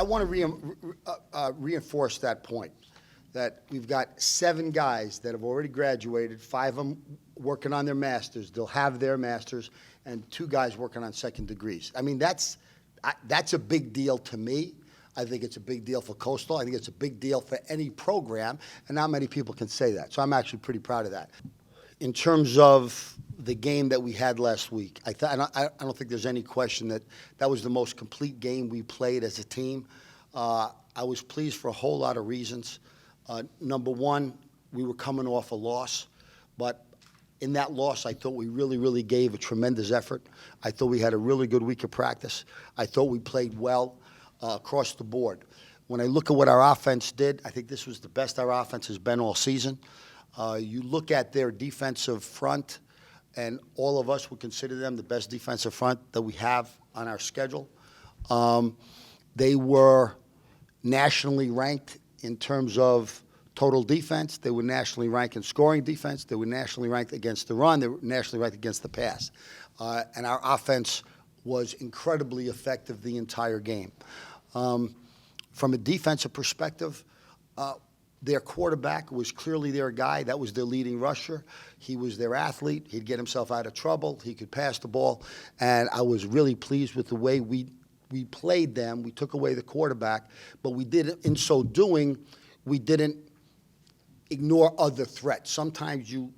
I want to reinforce that point, that we've got 7 guys that have already graduated, 5 of them working on their masters. They'll have their masters, and 2 guys working on second degrees. I mean, that's a big deal to me. I think it's a big deal for Coastal. I think it's a big deal for any program, and not many people can say that. So I'm actually pretty proud of that. In terms of the game that we had last week, I don't think there's any question that that was the most complete game we played as a team. I was pleased for a whole lot of reasons. Number one, we were coming off a loss, but in that loss, I thought we really, really gave a tremendous effort. I thought we had a really good week of practice. I thought we played well across the board. When I look at what our offense did, I think this was the best our offense has been all season. You look at their defensive front, and all of us would consider them the best defensive front that we have on our schedule. They were nationally ranked in terms of total defense. They were nationally ranked in scoring defense. They were nationally ranked against the run. They were nationally ranked against the pass. And our offense was incredibly effective the entire game. From a defensive perspective, their quarterback was clearly their guy. That was their leading rusher. He was their athlete. He'd get himself out of trouble. He could pass the ball. And I was really pleased with the way we played them. We took away the quarterback, but we did, in so doing, we didn't ignore other threats. Sometimes you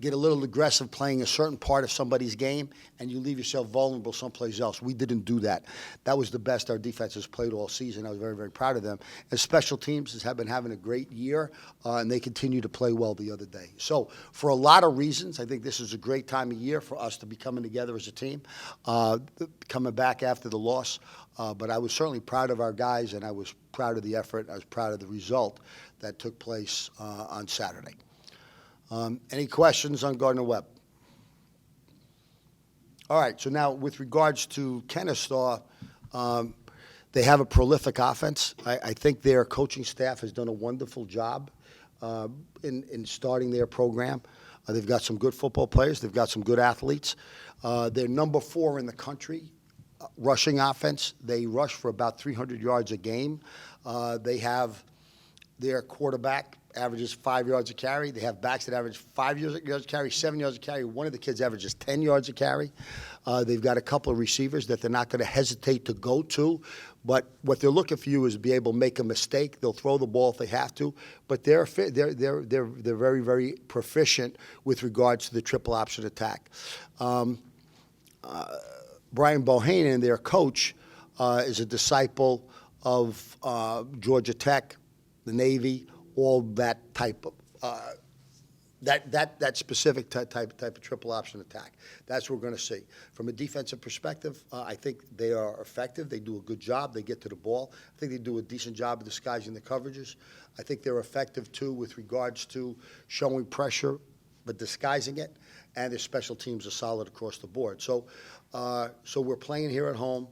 get a little aggressive playing a certain part of somebody's game, and you leave yourself vulnerable someplace else. We didn't do that. That was the best our defense has played all season. I was very, very proud of them. And special teams have been having a great year, and they continue to play well the other day. So for a lot of reasons, I think this is a great time of year for us to be coming together as a team, coming back after the loss. But I was certainly proud of our guys, and I was proud of the effort. I was proud of the result that took place on Saturday. Any questions on Gardner-Webb? All right, so now with regards to Kennesaw, they have a prolific offense. I think their coaching staff has done a wonderful job in starting their program. They've got some good football players. They've got some good athletes. They're number 4 in the country rushing offense. They rush for about 300 yards a game. They have their quarterback averages 5 yards a carry. They have backs that average 5 yards a carry, 7 yards a carry. One of the kids averages 10 yards a carry. They've got a couple of receivers that they're not going to hesitate to go to. But what they're looking for you is to be able to make a mistake. They'll throw the ball if they have to. But they're very, very proficient with regards to the triple option attack. Brian Bohannon, their coach, is a disciple of Georgia Tech, the Navy, all that type of that specific type of triple option attack. That's what we're going to see. From a defensive perspective, I think they are effective. They do a good job. They get to the ball. I think they do a decent job of disguising the coverages. I think they're effective, too, with regards to showing pressure but disguising it, and their special teams are solid across the board. So we're playing here at home.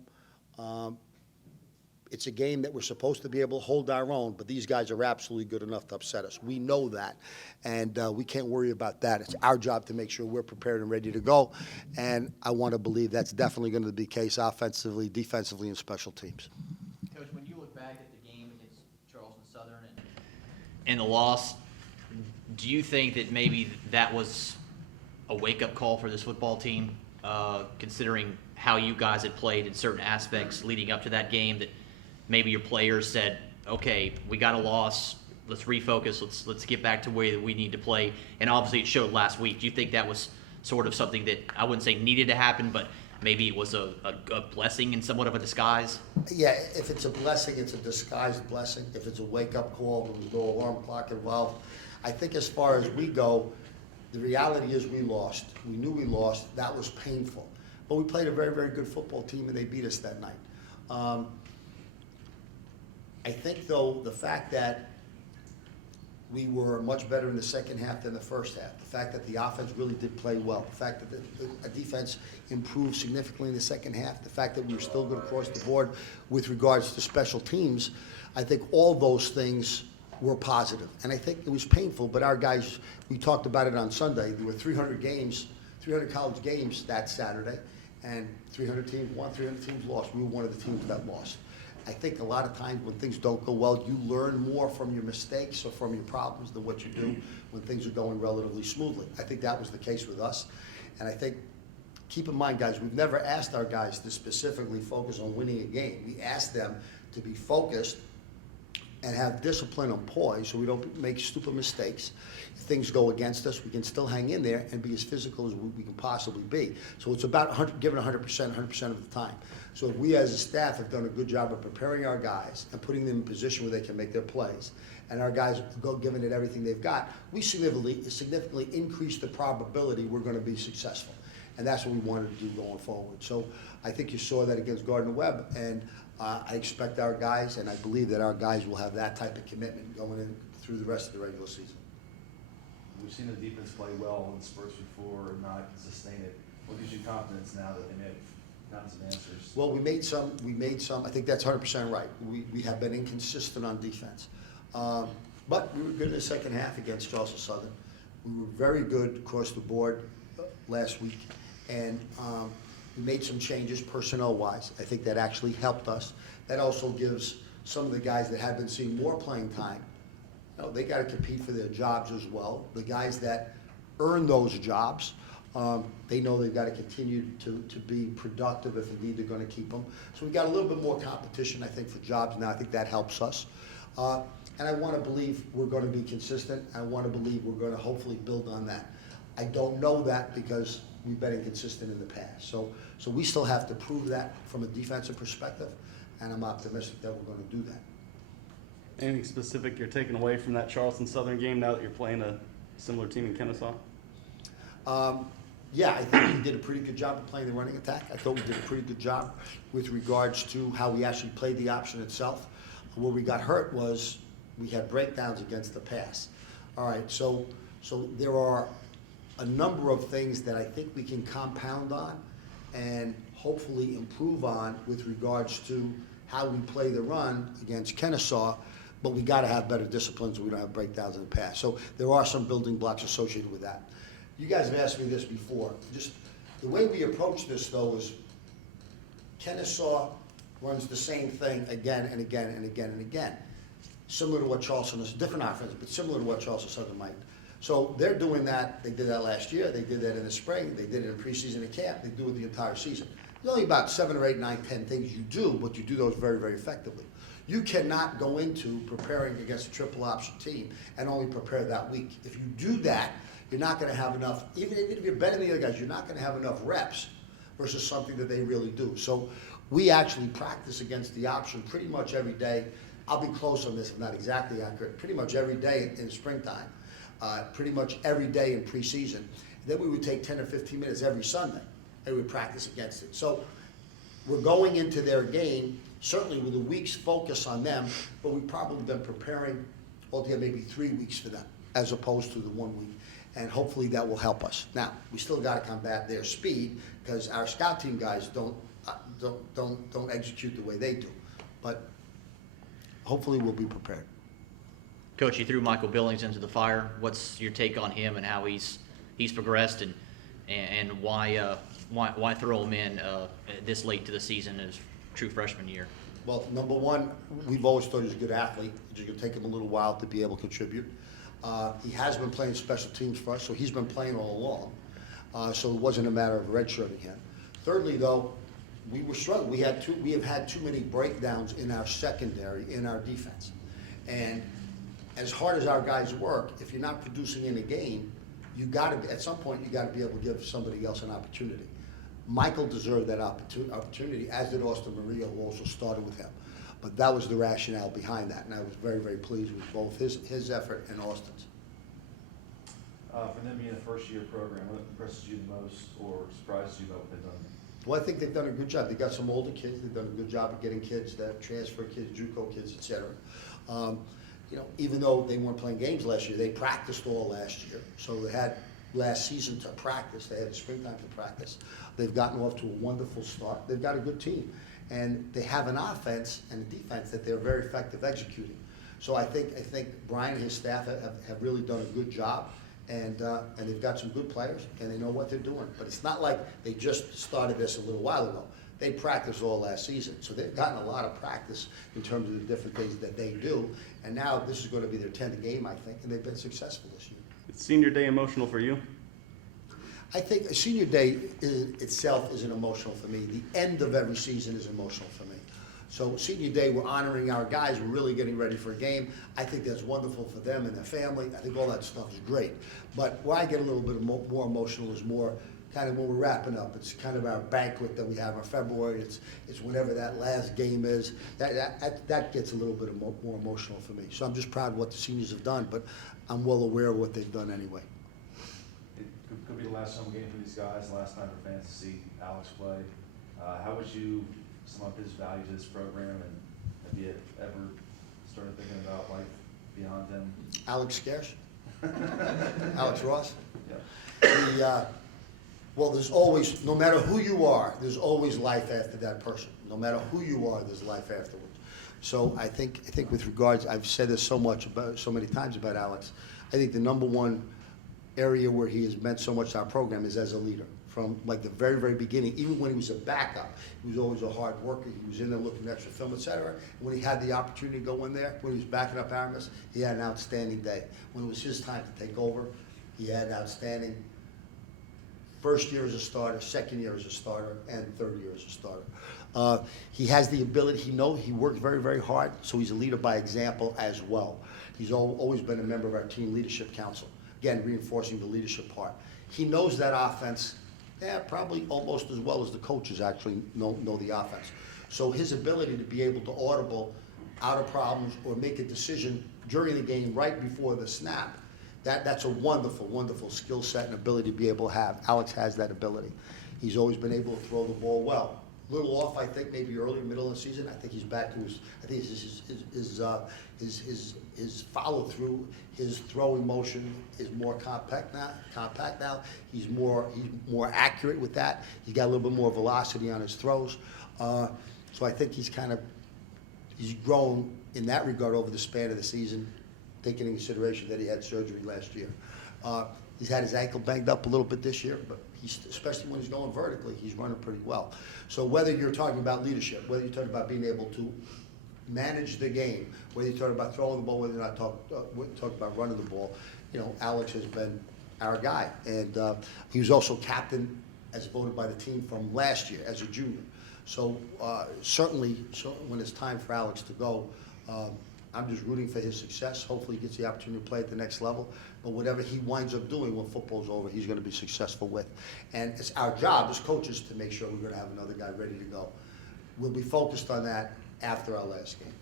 It's a game that we're supposed to be able to hold our own, but these guys are absolutely good enough to upset us. We know that, and we can't worry about that. It's our job to make sure we're prepared and ready to go, and I want to believe that's definitely going to be the case offensively, defensively, and special teams. Coach, when you look back at the game against Charleston Southern and the loss, do you think that maybe that was a wake-up call for this football team, considering how you guys had played in certain aspects leading up to that game, that maybe your players said, okay, we got a loss, let's refocus, let's get back to the way that we need to play, and obviously it showed last week. Do you think that was sort of something that I wouldn't say needed to happen, but maybe it was a blessing and somewhat of a disguise? Yeah, if it's a blessing, it's a disguised blessing. If it's a wake-up call, there was no alarm clock involved. I think as far as we go, the reality is we lost. We knew we lost. That was painful. But we played a very, very good football team, and they beat us that night. I think, though, the fact that we were much better in the second half than the first half, the fact that the offense really did play well, the fact that the defense improved significantly in the second half, the fact that we were still good across the board with regards to special teams, I think all those things were positive. And I think it was painful, but our guys, we talked about it on Sunday, there were 300 college games that Saturday, and 300 teams won, 300 teams lost. We were one of the teams that lost. I think a lot of times when things don't go well, you learn more from your mistakes or from your problems than what you do when things are going relatively smoothly. I think that was the case with us. And I think, keep in mind, guys, we've never asked our guys to specifically focus on winning a game. We asked them to be focused and have discipline and poise so we don't make stupid mistakes. If things go against us, we can still hang in there and be as physical as we can possibly be. So it's about giving 100% of the time. So if we as a staff have done a good job of preparing our guys and putting them in a position where they can make their plays, and our guys go giving it everything they've got, we significantly increase the probability we're going to be successful. And that's what we wanted to do going forward. So I think you saw that against Gardner-Webb, and I expect our guys, and I believe that our guys will have that type of commitment going in through the rest of the regular season. We've seen the defense play well in spurts before and not sustain it. What gives you confidence now that they may have gotten some answers? Well, we made some, I think that's 100% right. We have been inconsistent on defense. But we were good in the second half against Charleston Southern. We were very good across the board last week. And we made some changes personnel-wise. I think that actually helped us. That also gives some of the guys that have been seeing more playing time, you know, they got to compete for their jobs as well. The guys that earn those jobs, they know they've got to continue to be productive if indeed they're going to keep them. So we got a little bit more competition, I think, for jobs now. I think that helps us. And I want to believe we're going to be consistent. I want to believe we're going to hopefully build on that. I don't know that because we've been inconsistent in the past. So we still have to prove that from a defensive perspective, and I'm optimistic that we're going to do that. Anything specific you're taking away from that Charleston Southern game now that you're playing a similar team in Kennesaw? Yeah, I think we did a pretty good job of playing the running attack. I thought we did a pretty good job with regards to how we actually played the option itself. Where we got hurt was we had breakdowns against the pass. All right, so there are a number of things that I think we can compound on and hopefully improve on with regards to how we play the run against Kennesaw, but we got to have better disciplines so we don't have breakdowns in the past. So there are some building blocks associated with that. You guys have asked me this before. Just the way we approach this, though, is Kennesaw runs the same thing again and again and again and again. Similar to what Charleston is, different offense, but similar to what Charleston Southern might. So they're doing that. They did that last year. They did that in the spring. They did it in preseason and camp. They do it the entire season. There's only about 7 or 8, 9, 10 things you do, but you do those very, very effectively. You cannot go into preparing against a triple option team and only prepare that week. If you do that, you're not going to have enough, even if you're better than the other guys, you're not going to have enough reps versus something that they really do. So we actually practice against the option pretty much every day. I'll be close on this, if not exactly accurate, pretty much every day in springtime, pretty much every day in preseason. Then we would take 10 or 15 minutes every Sunday and we would practice against it. So we're going into their game, certainly with a week's focus on them, but we've probably been preparing altogether maybe 3 weeks for them as opposed to the 1 week. And hopefully that will help us. Now, we still got to combat their speed because our scout team guys don't execute the way they do. But hopefully we'll be prepared. Coach, you threw Michael Billings into the fire. What's your take on him and how he's progressed and why throw him in this late to the season as true freshman year? Well, number one, we've always thought he was a good athlete. It's just going to take him a little while to be able to contribute. He has been playing special teams for us, so he's been playing all along. So it wasn't a matter of redshirting him. Thirdly, though, we were struggling. We have had too many breakdowns in our secondary, in our defense. And as hard as our guys work, if you're not producing in a game, at some point you got to be able to give somebody else an opportunity. Michael deserved that opportunity, as did Austin Maria, who also started with him. But that was the rationale behind that, and I was very, very pleased with both his effort and Austin's. For them being a first-year program, what impresses you the most or surprises you about what they've done? Well, I think they've done a good job. They've got some older kids. They've done a good job of getting kids that transfer kids, JUCO kids, et cetera. You know, even though they weren't playing games last year, they practiced all last year. So they had last season to practice. They had the springtime to practice. They've gotten off to a wonderful start. They've got a good team. And they have an offense and a defense that they're very effective executing. So I think Brian and his staff have really done a good job. And they've got some good players, and they know what they're doing. But it's not like they just started this a little while ago. They practiced all last season, so they've gotten a lot of practice in terms of the different things that they do. And now this is going to be their 10th game, I think, and they've been successful this year. Is senior day emotional for you? I think senior day itself isn't emotional for me. The end of every season is emotional for me. So senior day, we're honoring our guys. We're really getting ready for a game. I think that's wonderful for them and their family. I think all that stuff is great. But where I get a little bit more emotional is more kind of when we're wrapping up. It's kind of our banquet that we have in February. It's whenever that last game is. That gets a little bit more emotional for me. So I'm just proud of what the seniors have done, but I'm well aware of what they've done anyway. It could be the last home game for these guys, the last time for fans to see Alex play. How would you sum up his value to this program, and have you ever started thinking about life beyond him? Alex Scarce? Alex Ross? Yeah. Well, there's always, no matter who you are, there's always life after that person. No matter who you are, there's life afterwards. So I think with regards, I've said this so many times about Alex. I think the number one area where he has meant so much to our program is as a leader. From like the very, very beginning, even when he was a backup, he was always a hard worker. He was in there looking at extra film, et cetera. And when he had the opportunity to go in there, when he was backing up Aramis, he had an outstanding day. When it was his time to take over, he had an outstanding first year as a starter, second year as a starter, and third year as a starter. He has the ability, he works very, very hard, so he's a leader by example as well. He's always been a member of our team leadership council, again, reinforcing the leadership part. He knows that offense, probably almost as well as the coaches actually know the offense. So his ability to be able to audible out of problems or make a decision during the game right before the snap, that's a wonderful, wonderful skill set and ability to be able to have. Alex has that ability. He's always been able to throw the ball well. A little off, I think, maybe early, middle of the season. I think he's back to his follow through, his throwing motion is more compact now. He's more accurate with that. He's got a little bit more velocity on his throws. So I think he's grown in that regard over the span of the season, taking into consideration that he had surgery last year. He's had his ankle banged up a little bit this year, but especially when he's going vertically, he's running pretty well. So whether you're talking about leadership, whether you're talking about being able to manage the game, whether you're talking about throwing the ball, whether you're not talking about running the ball, Alex has been our guy. And he was also captain as voted by the team from last year as a junior. So certainly, when it's time for Alex to go, I'm just rooting for his success. Hopefully he gets the opportunity to play at the next level. But whatever he winds up doing when football's over, he's going to be successful with. And it's our job as coaches to make sure we're going to have another guy ready to go. We'll be focused on that after our last game.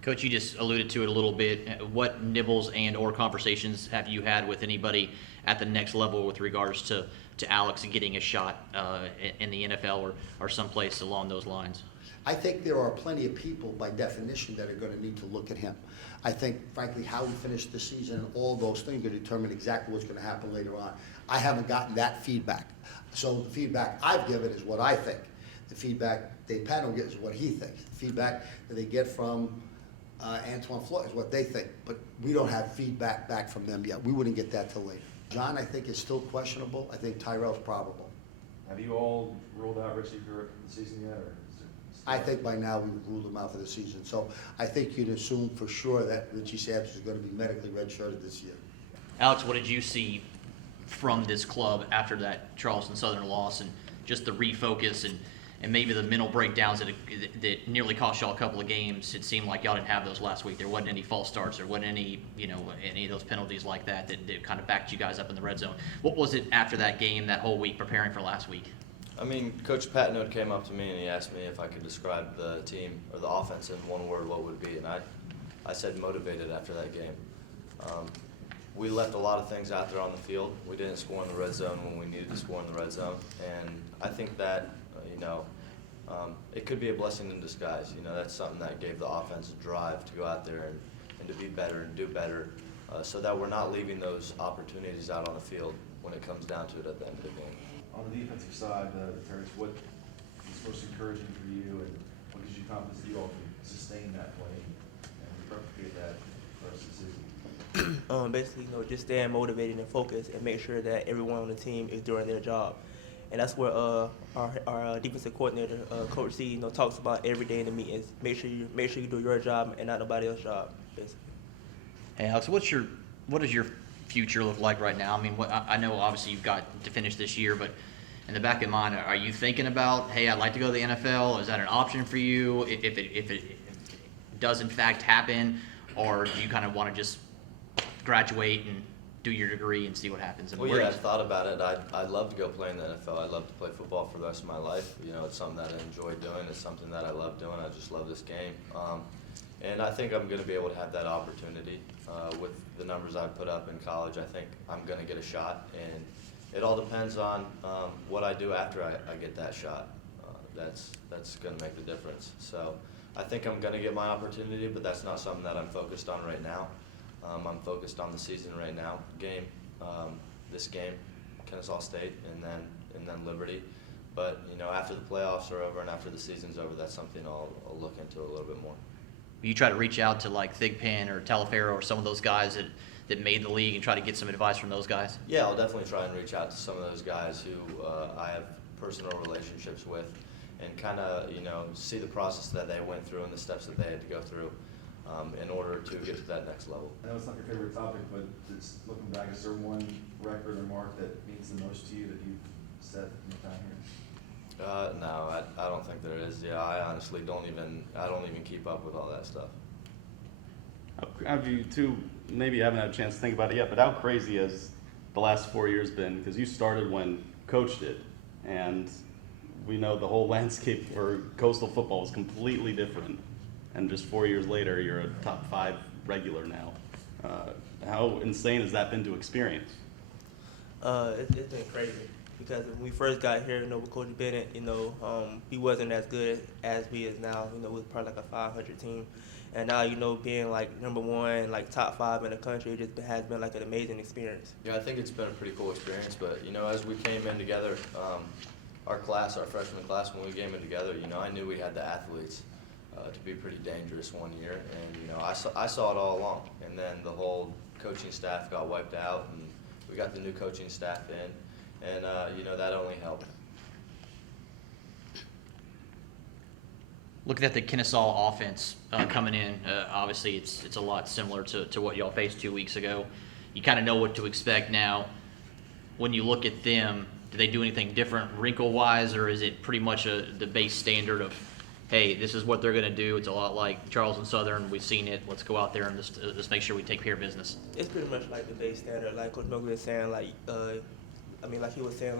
Coach, you just alluded to it a little bit. What nibbles and or conversations have you had with anybody at the next level with regards to Alex getting a shot in the NFL or someplace along those lines? I think there are plenty of people, by definition, that are going to need to look at him. I think, frankly, how he finished the season and all those things are going to determine exactly what's going to happen later on. I haven't gotten that feedback. So the feedback I've given is what I think. The feedback Dave Patton gets is what he thinks. The feedback that they get from Antoine Floyd is what they think. But we don't have feedback back from them yet. We wouldn't get that till later. John, I think, is still questionable. I think Tyrell's probable. Have you all ruled out Richie for the season yet, or is it still? I think by now we've ruled him out for the season. So I think you'd assume for sure that Richie Sampson is going to be medically redshirted this year. Alex, what did you see from this club after that Charleston Southern loss and just the refocus and maybe the mental breakdowns that nearly cost y'all a couple of games? It seemed like y'all didn't have those last week. There wasn't any false starts. There wasn't any of those penalties like that kind of backed you guys up in the red zone. What was it after that game, that whole week, preparing for last week? I mean, Coach Patnode came up to me and he asked me if I could describe the team or the offense in one word, what would it be? And I said motivated after that game. We left a lot of things out there on the field. We didn't score in the red zone when we needed to score in the red zone. And I think that, it could be a blessing in disguise. That's something that gave the offense a drive to go out there and to be better and do better so that we're not leaving those opportunities out on the field when it comes down to it at the end of the game. On the defensive side, Terrence, what is most encouraging for you, and what gives you confidence that you all can sustain that play and replicate that for the rest of the season? Basically, just staying motivated and focused and make sure that everyone on the team is doing their job. And that's where our defensive coordinator, Coach C, talks about every day in the meetings. Make sure you do your job and not nobody else's job, basically. Hey, Alex, what does your future look like right now? I mean, I know obviously you've got to finish this year, but in the back of your mind, are you thinking about, hey, I'd like to go to the NFL? Is that an option for you if it does in fact happen, or do you kind of want to just graduate and do your degree and see what happens? And Well, where yeah, do I've thought about it. I'd love to go play in the NFL. I'd love to play football for the rest of my life. It's something that I enjoy doing. It's something that I love doing. I just love this game. And I think I'm going to be able to have that opportunity. With the numbers I put up in college, I think I'm going to get a shot. And it all depends on what I do after I get that shot. That's going to make the difference. So I think I'm going to get my opportunity, but that's not something that I'm focused on right now. I'm focused on the season right now, this game, Kennesaw State, and then Liberty. But after the playoffs are over and after the season's over, that's something I'll look into a little bit more. you try to reach out to like Thigpen or Talaferro or some of those guys that made the league and try to get some advice from those guys? Yeah, I'll definitely try and reach out to some of those guys who I have personal relationships with, and kind of see the process that they went through and the steps that they had to go through in order to get to that next level. I know it's not your favorite topic, but just looking back, is there one record or mark that means the most to you that you've set in your time here? No, I don't think there is. Yeah, I honestly don't even keep up with all that stuff. Have you two, maybe you haven't had a chance to think about it yet, but how crazy has the last 4 years been? Because you started when Coach did, and we know the whole landscape for coastal football is completely different. And just 4 years later, you're a top 5 regular now. How insane has that been to experience? It's been crazy because when we first got here, with Coach Bennett, he wasn't as good as we is now. It was probably like a 500 team, and now being like number 1, like top 5 in the country, it just has been like an amazing experience. Yeah, I think it's been a pretty cool experience. But as we came in together, our freshman class, when we came in together, I knew we had the athletes to be pretty dangerous one year, and I saw it all along. And then the whole coaching staff got wiped out, and we got the new coaching staff in, and that only helped. Looking at the Kennesaw offense coming in, obviously it's a lot similar to what y'all faced 2 weeks ago. You kind of know what to expect now. When you look at them, do they do anything different wrinkle-wise, or is it pretty much the base standard of, hey, this is what they're going to do? It's a lot like Charleston Southern. We've seen it. Let's go out there and just make sure we take care of business. It's pretty much like the base standard, like Coach Mugler was saying, like he was saying,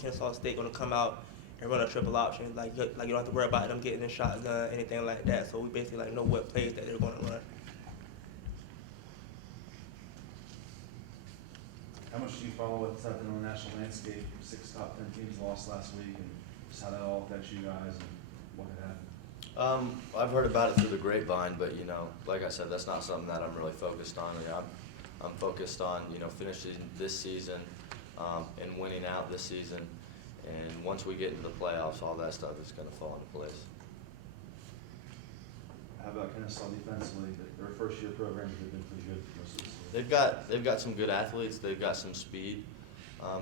Kennesaw State gonna come out and run a triple option, like you don't have to worry about them getting a shotgun, anything like that. So we basically know what plays that they're gonna run. How much do you follow what's happening on the national landscape? 6 top 10 teams lost last week, and just how that all affects you guys and what could happen? I've heard about it through the grapevine, but like I said, that's not something that I'm really focused on. I'm focused on finishing this season and winning out this season, and once we get into the playoffs, all that stuff is going to fall into place. How about Kennesaw defensively? Their first-year programs have been pretty good most of this year. They've got some good athletes. They've got some speed.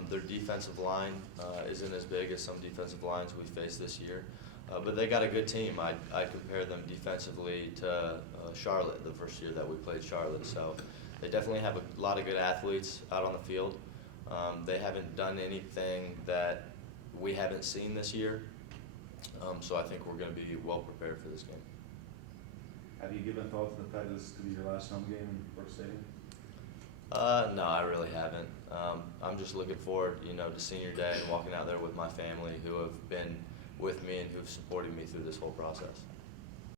Their defensive line isn't as big as some defensive lines we faced this year, but they got a good team. I compare them defensively to Charlotte, the first year that we played Charlotte. So they definitely have a lot of good athletes out on the field. They haven't done anything that we haven't seen this year, so I think we're going to be well prepared for this game. Have you given thought to the fact that this could be your last home game in Brook Stadium? No, I really haven't. I'm just looking forward, to senior day and walking out there with my family who have been with me and who've supported me through this whole process.